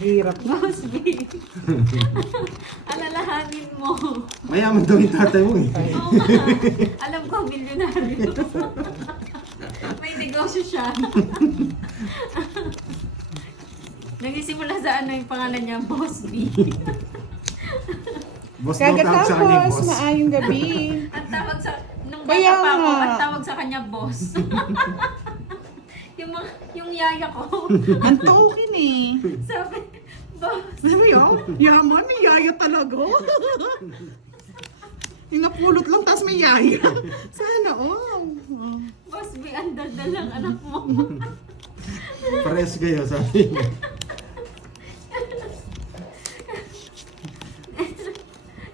Hirap na. Boss B. Alalahanin mo. Mayaman daw yung tatay mo eh. Oo nga. Alam ko, milyonaryo. May negosyo siya. Nagsisimula sa ano yung pangalan niya, Boss B. Boss daw tawag sa kanya, Kagatapos, boss. maayong gabi. Ang tawag sa, nung Kaya bata pa ako, nga. ang tawag sa kanya, Boss. yung yaya ko, Ang token eh. sabi, Boss. Sabi yun, yaman, may yaya talaga. Yung napulot lang, tapos may yaya. Sana, oh. Boss B, ang daldal ng anak mo. Pares kayo, sabi niya.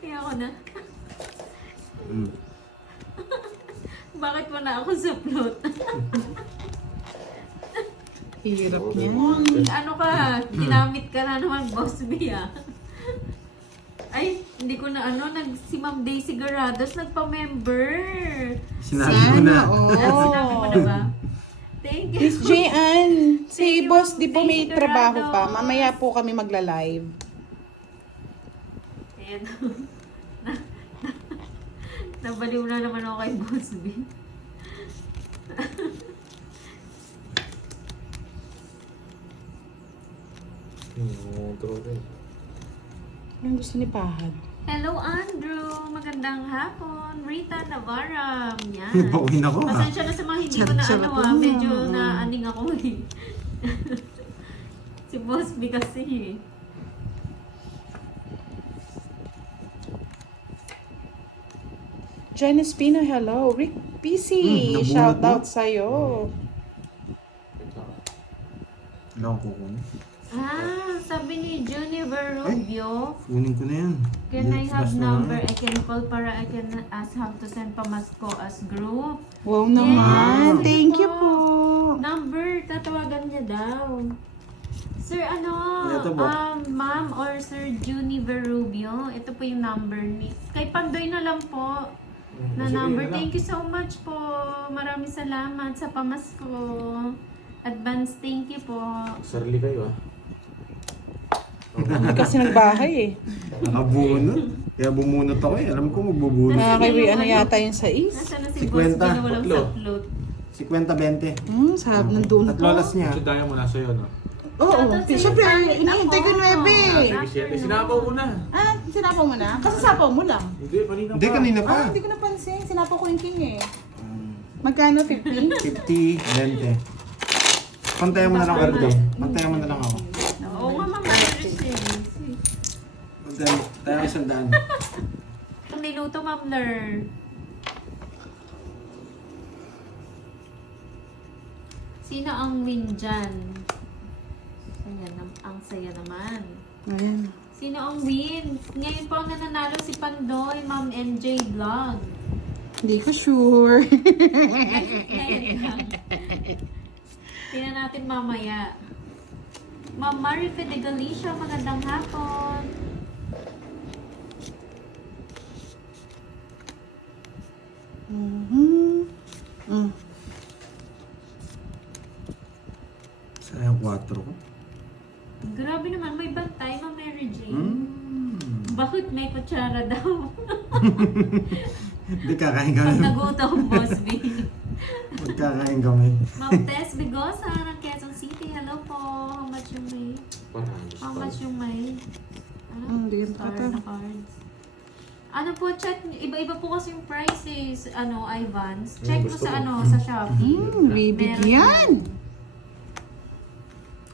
Kaya ako na, Mm. bakit mo na ako sa plot? Hirap niya. Ano ka, ginamit ka na naman, Boss B, ah. Ay, hindi ko na si Ma'am Daisy Garados nagpa-member. Sinabi ko na. Sinabi mo na ba? Thank you. Miss J.Ann, si Thank you, boss di po may Daisy trabaho Garados. pa. Mamaya po kami magla-live. Ayan. Nabaliw na naman ako kay Boss B. Anong gusto ni Pahad? Hello, Andrew! Magandang hapon! Rita Navarra! Yan. Pauhin ako ah. Pasensya na sa mga hindi ko na Sarap medyo na. naaning ako eh. Si Boss B kasi eh. Jen Espino, hello. Rick PC, nabunot shout mo. out sa'yo. Wala akong kukunin. Sabi ni Juniver Rubio, Kunin ko na yan. can I have Basta na. number I can call para I can ask how to send pamasko as group? Wow naman. Yes, Thank you po. po. Number, tatawagan niya daw. Sir, Ito ba? ma'am or Sir Juniver Rubio, ito po yung number ni... Kay Pandoy na lang po. Na number. Thank you so much po. Maraming salamat sa pamasko. Advance thank you po. Sarili kayo ah. Hindi kasi nagbahay eh. Nakabunot. Kaya bumunot ako eh. Alam ko magbubunot. Nakakaiwi ano yata yung sais. Nasaan na si 50. Boss? Hindi na walang Tatlo. saplot. 50-20. Sarap nandun At po. lolas niya. So daya mo nasa iyo no? Oo, Shoutout sa'yo, siyempre, Charlie. inihintay ko Ako. 9. Sige, sige. Sinapaw mo na. Sinapaw mo na? Kasi sapaw mo lang. Hindi, kanina pa. Hindi, kanina pa. Hindi ko napansin. Sinapaw ko yung king eh. Magkano? 50? 50-20. Pantayan mo na lang ako. Pantayan mo na lang ako. Oo nga, ma'am. Pantayan. Tayo isang daan. Ang niluto, Ma'am Ler. Sino ang win dyan? Ayan, ang saya naman. Ayan. Sino ang win? Ngayon po ang nananalo si Pandoy, Ma'am NJ Vlog. Hindi ko sure. Ngayon lang. Tingnan natin mamaya. Ma'am Marife de Galicia, magandang hapon. Sayang 4 ko. Grabe naman, may bantay, Ma'am Mary Jane. Mm. Bakit may kutsara daw? Hindi kakain Pag kami. nagutom, Boss B. Magkakain kami. Ma'am Tess Bigosa ng Quezon City. Hello po. How much yung may? How much yung may? Hindi yun Star pata. na cards. Ano po, check. Iba-iba po kasi yung prices. Ivans. Check mo gusto sa ko. sa Shopee. Bibigyan.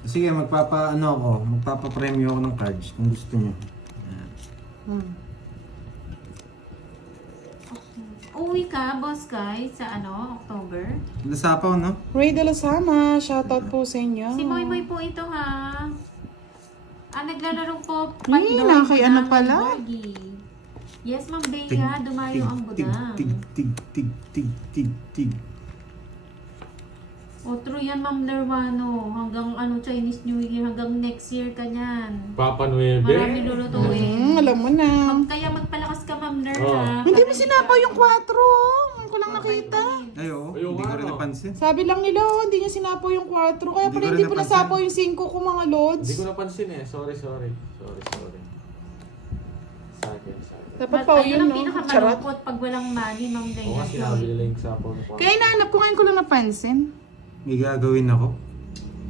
Sige, magpapa-premyo ako ng cards kung gusto niyo. Uwi ka, Boss Kai, sa October. Lasapaw, no? Ray de la Sama, shoutout po sa inyo. Si Moy Moy po ito, ha? Naglalaro po. Ay, nakay ano pala? Borgie. Yes, Ma'am Bea, dumayo ang budang. Tig. O, true yan, Ma'am Lerwano. Hanggang Chinese New Year, hanggang next year ka niyan. Papa Nueve. Marami lulutuin. Alam mo na. Kaya magpalakas ka, Ma'am Ler, Oh. ha? Hindi mo sinapaw yung 4. Ngayon ko lang nakita. Ay, oo. Ayoko Hindi ko rin ano. napansin. Sabi lang nila, oh, hindi niya sinapo yung 4. Kaya Hindi pala ko hindi rin po napansin. nasapo yung 5 ko mga lods. Hindi ko napansin eh. Sorry. Sa akin. Dapat But pa ayun yun, ang no? Charot. pinakamalungkot pag walang money, Ma'am Oo Gaya. nga sinabi nila yung sapaw na Kaya inaanap ko ngayon ko lang napansin. May gagawin ako.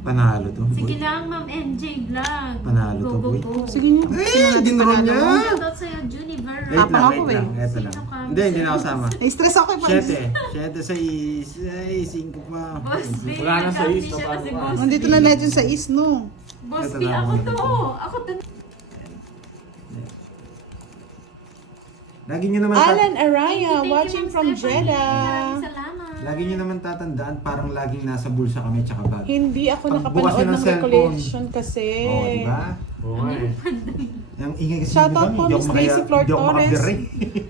Panalo to. Sige lang, Ma'am NJ Vlog. Panalo to, Go. boy. Sige niyo. Eh, dinron niya! Shoutout sa'yo, Juniver. Wait Tapang lang, ako wait lang. eh. Eto lang. Sino ka? Hindi na kasama. Na-stress ako eh. 7 sa is. Ay, 5 pa. Boss B, Wala na sa is, nag-update siya na si paano Boss ba? Nandito B. na legend sa is, no? Boss Ito B, na ako ako. to. Ako to. Lagi nyo naman Alan Thank Araya, you, watching Ma'am from Stephanie. Jeddah. Maraming salamat. Lagi nyo naman tatandaan, parang laging nasa bulsa kami tsaka bag. Hindi ako Pag bukas nakapanood nyo ng ng cellphone. recollection kasi. Oo, di ba? Oo nga eh. Yung ingay kasi Shout out ni po, Budang, Miss Daisy Flor Hindi ako Torres. makabiri.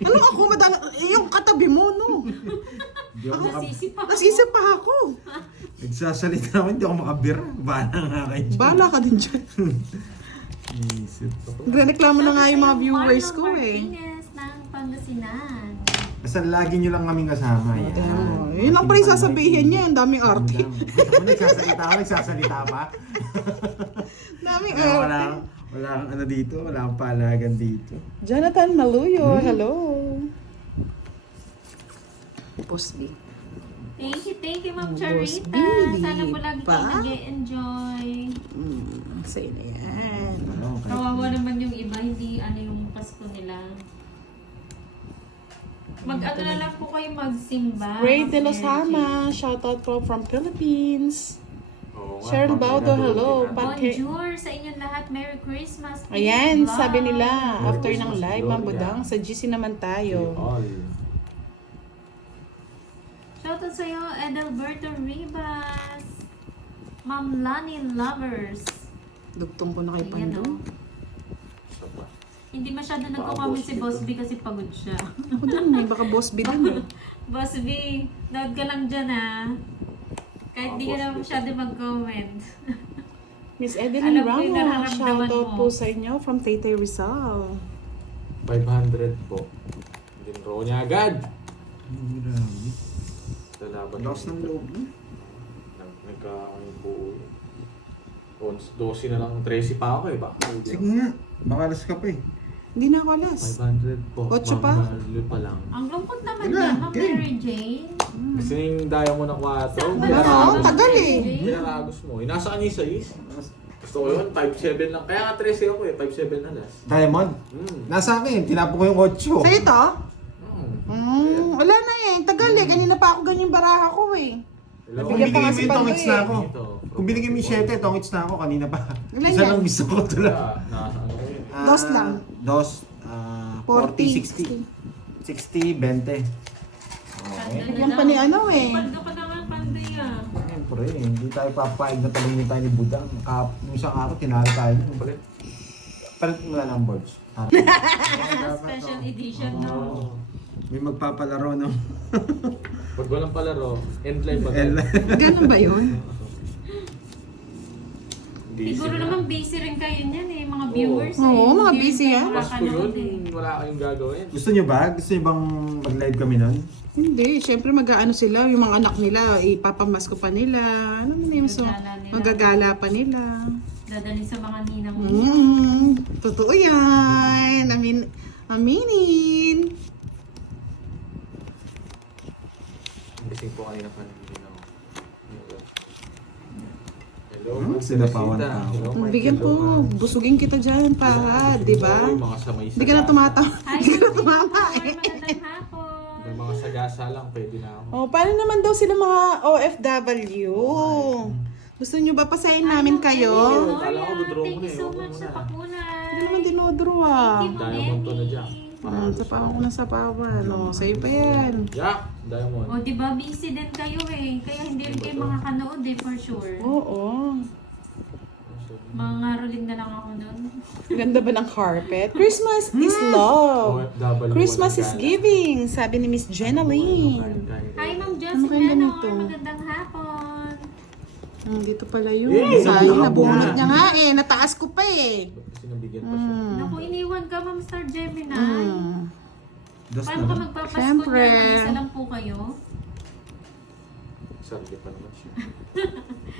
Ano ako madala? Yung katabi mo, no? Hindi ako makabiri. Nasisipa. Nasisip pa ako. Nagsasalita ako, hindi ako makabira. Bahala nga kayo. Bahala ka din dyan. Isip. Nagreklamo na nga yung mga Sa'yo, viewers Marlon ko eh. Martinez ng Pangasinan. Basta lagi nyo lang kaming kasama. Yan. Yun lang pala yung sasabihin niya. Ang daming arte. Ako nagsasalita pa. Daming Wala arte. kang ano dito, wala kang palagan dito. Jonathan Maluyo, hello. Post B. Thank you, Ma'am Boss Charita. Billy Sana po lagi pa? kayo nag-enjoy. Sa'yo na yan. Okay. Kawawa naman yung iba, hindi ano yung Pasko nila. Mag-ano na lang po kayo magsimba. Ray De mag-energy. Lozama, shoutout po from Philippines. Oo nga, Cheryl pag Baudo, ginagawa hello. din Bonjour sa inyong lahat. Merry Christmas. Ayan, Vlog. sabi nila, Merry after ng Christmas, live, Gloria. Ma'am Budang, sa GC naman natin. tayo. All. Shoutout sa'yo, Edelberto Rivas. Ma'am Lani Lovers. Dugtong ko na kay Ayan Pando. o. Isa pa. Hindi masyado nagko-comment Boss si B Boss to. B kasi pagod siya. Ako din, may baka boss B din. Boss B, nood ka lang dyan ah. Kahit di ka Boss na B. masyado mag-comment. Miss Evelyn Alam ko yung Ramos, nararamdaman shoutout mo. po sa inyo from Taytay Rizal. 500 po. Dinro niya agad. Grabe. Lalaban. Lakas ng loob. Nagka-ang buo. 12 na lang. 13 pa ako eh. Baka. Sige nga, baka alas ka pa eh. Hindi na ako alas. 500 po. Otso pa? Ma'am, pa lang. Ang lungkot naman Wala, yan, Ma'am game. Mary Jane. Kasi yung daya mo ng 4. Saan ba Wala, na? tagal eh. Pinaragos mo. Inasa ka niya yung size. Gusto ko yun, 5'7 lang. Kaya nga 13 ako eh, 5'7 na last. Diamond, nasa akin, tinapo ko yung 8. Sa'yo to? Hmm. Wala na eh. Tagal eh. Kanina pa ako ganyan baraha ko eh. Hello? Kung Bigyan pa binigay nga mo si yung Pandoy tongits na ako. Ito. Kung binigay mo yung 7, tongits na ako kanina pa. Ilan Isa yan? lang gusto ko ito lang. Nasa ano ko yun. Dos lang. 40, 60. 60, 20. Okay. Bigyan pa ni ano eh. Pando ka naman, Pandoy ah. Siyempre, hindi tayo papayag na talunin tayo ni Budang. Yung isang araw, tinalo tayo. Palit. Palit mo na ng boards. Special edition, no? Oo. May magpapalaro no. Pag walang palaro, end live ba? Ganun ba yun? Siguro naman busy rin kayo niyan eh, mga viewers. Oo, eh. mga Hindi busy rin yan. kayo Pasko yun, makakanood eh. wala kayong gagawin. Gusto nyo ba? Gusto nyo bang mag-live kami nun? Hindi, syempre mag-aano sila, yung mga anak nila, ipapamasko pa nila. Ano yun, so, Magagala nila. magagala pa nila. Dadalhin sa mga ninang mo. Totoo yan. Aminin. Gising po kanina pa nandito ako. Hello, Sinapawan Teresita. pa ako. Hello, Mike. Bigyan Hello, po, ma'am. busugin kita dyan, pa, di ba? Oo, yung mga samay Hindi ka na tumatawa. Hi, Hindi ka na tumama eh. magandang hapon. May mga sagasa lang, pwede na ako. Oh, paano naman daw sila mga OFW? Gusto nyo ba pasayin namin kayo? Kala ko, dodraw Thank mo na you eh. so Huwag mo much muna. sa pakunan. Hindi naman dinodro ah. Thank you, Ma'am Diamond to na Emmy. dyan. Sapawan ko na sapawan. Oh, sa'yo pa yan. Jack, Diamond. O, di ba busy din kayo eh. Kaya hindi rin kayo makakanood eh, for sure. Oo. Mga ngaroling na lang ako nun. Ganda ba ng carpet? Christmas is love. OFW, Christmas walang is gala. giving, sabi ni Miss Jenaline. Hi, Ma'am Ano Josie kaya Menor. ganito? Magandang hapon. Dito pala yun. Eh, Sayang, nabunot nabunot na. niya nga eh. Nataas ko pa eh. Kasi nabigyan pa siya. Naku, iniwan ka, Ma'am Star Gemini. Mm. Dos Paano na ka lang. magpapasko Siyempre. niya? Mag-isa lang po kayo? Sarili pa naman siya.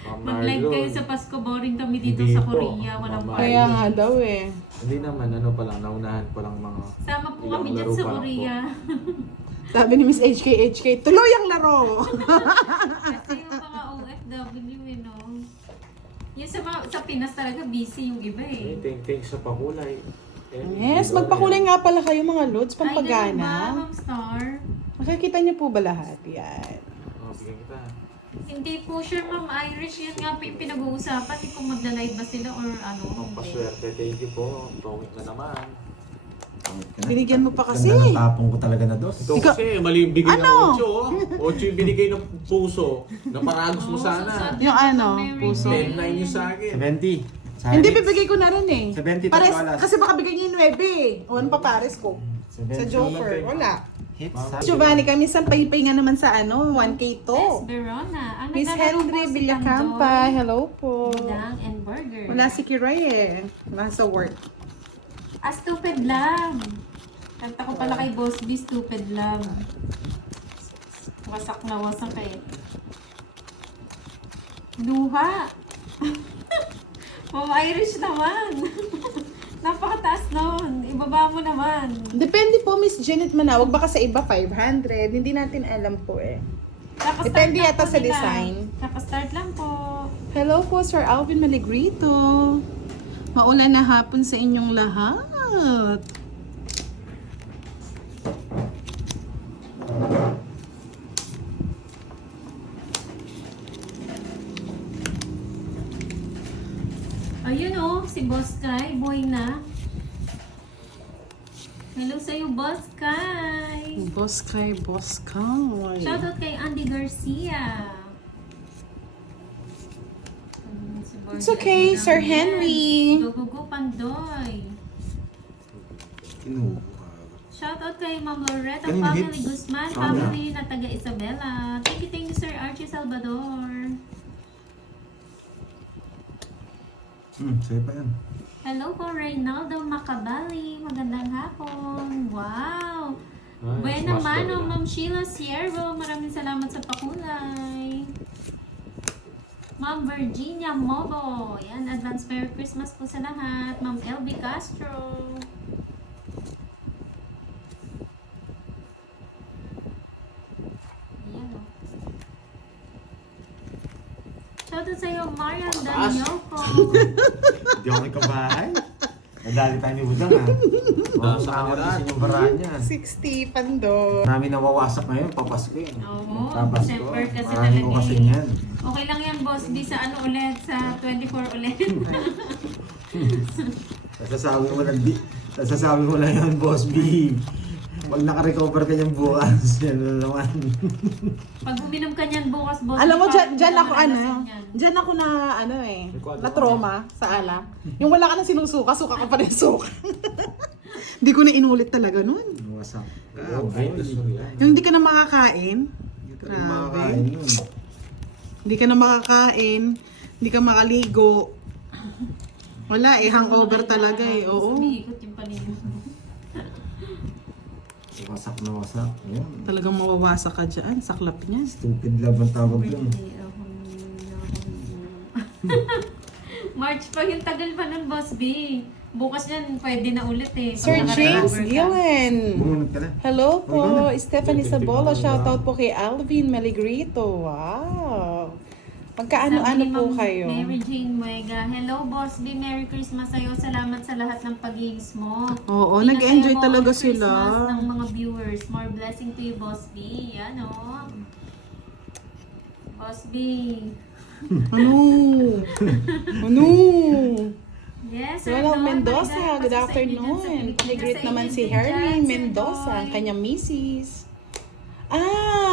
Ma'am Mag-live kayo Marlon. sa Pasko, boring kami dito Hindi sa po. Korea. Walang Mama. party. Kaya nga daw eh. Hindi naman, ano pa lang, naunahan pa lang mga... Sama po Ilang kami dyan laro sa pa lang Korea. Sabi ni Miss HK, tuloy ang laro! Kasi yung mga OFW, no? Yung sa Pinas talaga busy yung iba eh. Ting sa pakulay. Yes, magpakulay nga pala kayo mga lods, Ay, ganun ba, pampagana. Ma'am Star? Nakikita niyo po ba lahat? Yan. Oh, bigyan kita. Hindi po sure, Ma'am Irish. Yan nga po yung pinag-uusapan. Kung magla-live ba sila or ano. Pampaswerte, thank you po. Tawid na naman. Binigyan mo pa kasi. Ganda ng tapong ko talaga na dos. Ito Ikaw- kasi, mali yung bigay Ano? ng 8. 8 yung binigay ng puso. Naparagos mo sana. Yung ano, puso. 10-9 yung sa akin. 70. Hindi, bibigay ko na rin eh. 70 Pares, tatualas. kasi baka bigay niya yung 9 eh. O ano pa pares ko? Sa 70. Joker, wala. Hits. Giovanni, kami sa pay-pay nga naman sa ano, 1K Miss to. Verona. Ang Miss naglalaro Henry po si Villacampa, Pandoy, hello po. Udang and Burger. Wala si Kiray eh. Nasa work. Stupid Love. Kanta ko pala kay Boss B, Stupid Love. Wasak na wasak eh. Luha. Ma'am Irish naman. Napakataas nun. Ibaba mo naman. Depende po, Miss Janet Manawag. Baka sa iba 500. Hindi natin alam po eh. Kakastart Depende lang yata po sa nila. design. Kakastart lang po. Hello po, Sir Alvin Maligrito. Maulan na hapon sa inyong lahat. Ayun oh, si Boss Kai. Boy na. Hello sa'yo, Boss Kai. Boss Kai, Boss Kai. Shoutout kay Andy Garcia. It's okay, Sir Henry. Go, go, go, Pandoy. Shoutout kay Ma'am Loretta Kanina Family hits. Guzman, Sana. family na taga Isabela. Thank you, Sir Archie Salvador. Sa'yo pa yan. Hello po, Reynaldo Macabali. Magandang hapon. Wow. Buena mano, Ma'am Sheila Siervo. Maraming salamat sa pakulay. Ma'am Virginia Mobo. Yan, advance Merry Christmas po sa lahat. Ma'am LB Castro. Ayan o. Shoutout sa iyo, Marian Danyoko. Hindi ako nagkabahay. Nadali tayo ni Budang ha. Nasa Makakawal kanila. kasi yung bara niya. 60 pando. Marami nawawasak ngayon, papasko yun. Oo, Papasko. December kasi Marami ko talaga kasi eh. yan. Okay lang yan, boss. Di sa ano ulit, sa 24 ulit. Sasasabi mo lang yan, Boss B. Pag naka-recover ka niyang bukas, yan na naman. Pag uminom ka niyan bukas, boss. Alam mo, di pa dyan ako lasing ano, yan. dyan ako na ano eh, Record na ako. trauma sa alak. Yung wala ka nang sinusuka, suka ka pa rin suka. Hindi ko na inulit talaga nun. Wasak. Ay, gusto niya. Yung hindi ka na makakain, Hindi ka rin makakain yun. hindi ka na makakain, hindi ka makaligo. Wala eh, hangover talaga eh, oo. Umiikot yung paningin mo. Wasak na wasak. Ayan. Talagang mawawasak ka dyan, saklap niya. Stupid love ang tawag dun. March pa, yung tagal pa nun, Boss B. Bukas yan, pwede na ulit eh. Pag Sir James naka-recover ka. Gillen. Bumunod ka na. Hello po, Ikaw na. Stephanie Sabola. Shoutout po kay Alvin Meligrito. Wow. Magkaano-ano Sabi ni po Ma'am kayo? Mary Jane Muega. Hello, Boss B. Merry Christmas sa'yo. Salamat sa lahat ng pag-gigs mo. Oo, Hindi na nag-enjoy kayo talaga Merry sila. Christmas ng mga viewers. More blessing to you, Boss B. Yan, oh. Boss B. Ano? Ano? Yes, Sir Walang Don. Mendoza, Maligayang good Pasko sa inyo dyan sa afternoon. Pilipinas. Nag-greet Sa naman inyo si din Hermie dyan, Sir Mendoza, ang Don. kanyang misis.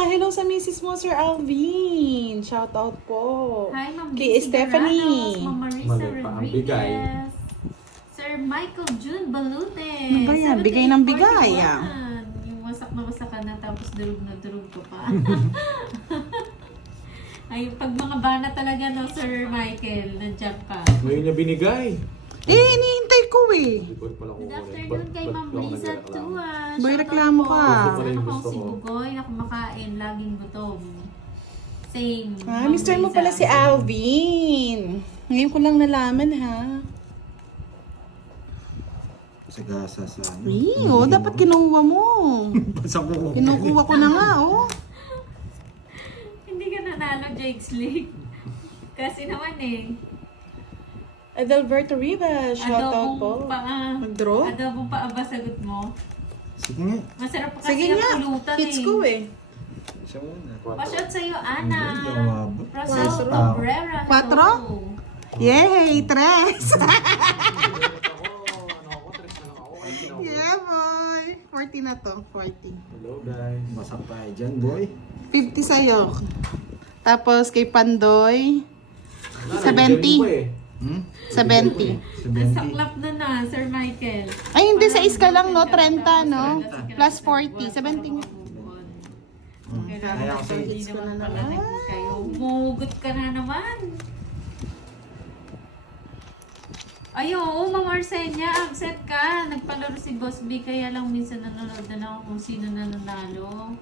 Hello sa misis mo, Sir Alvin. Shoutout po. Hi, Ma'am Kay Lucy Stephanie. Dorados, Ma'am Marisa Mali pa ang bigay. Rodriguez. Sir Michael June Balute. Ano ba yan? Bigay ng bigay, 7841. Yung wasak na wasak ka na tapos durug na durug ko pa. Ay, pag mga bana talaga no, Sir Michael, nandiyan ka. Ngayon niya binigay. Hinihintay ko eh. Hindi ko pala Good kukunin. afternoon kay Ba't Ma'am ako Lisa nagreklamo? Tuan. Boy, Shoutout reklamo po. ka. Gusto ko rin, Ano gusto si ko. Bugoy na kumakain, laging gutom. Same. Mister mo pala si Alvin. Ngayon ko lang nalaman, ha? Sagasa sa ano. Dapat kinuha mo. Basta ko. Kinukuha ko na nga, Hindi ka nanalo, Jake Slick. Kasi naman Adalberto Rivas, shoutout po. Mag-draw? Adobong paaba sagot mo. Sige nga. Masarap pa Sige kasi nga, ang pulutan hits ko Siya muna. Pa-shot sa'yo, Ana. Hindi ako mabot. Rosal Quatro. Cabrera. hello. Quatro? Yay! 3! Yeah, boy! 40 na to. 40. Hello guys. Masak tayo dyan, boy. 50 sa'yo. Tapos kay Pandoy, Wala, 70. bigyan mo pa eh. 70. Ang saklap na, Sir Michael. Ay, hindi. Sa iska lang, no? 30, no? Plus 40. 70 nga. Kaya kasi Hindi naman pala naging kayo. Mugot ka na naman. Ay, oo, Ma'am Arsenia, absent ka. Nagpalaro si Boss B, kaya lang minsan nanonood na lang kung sino na nanalo.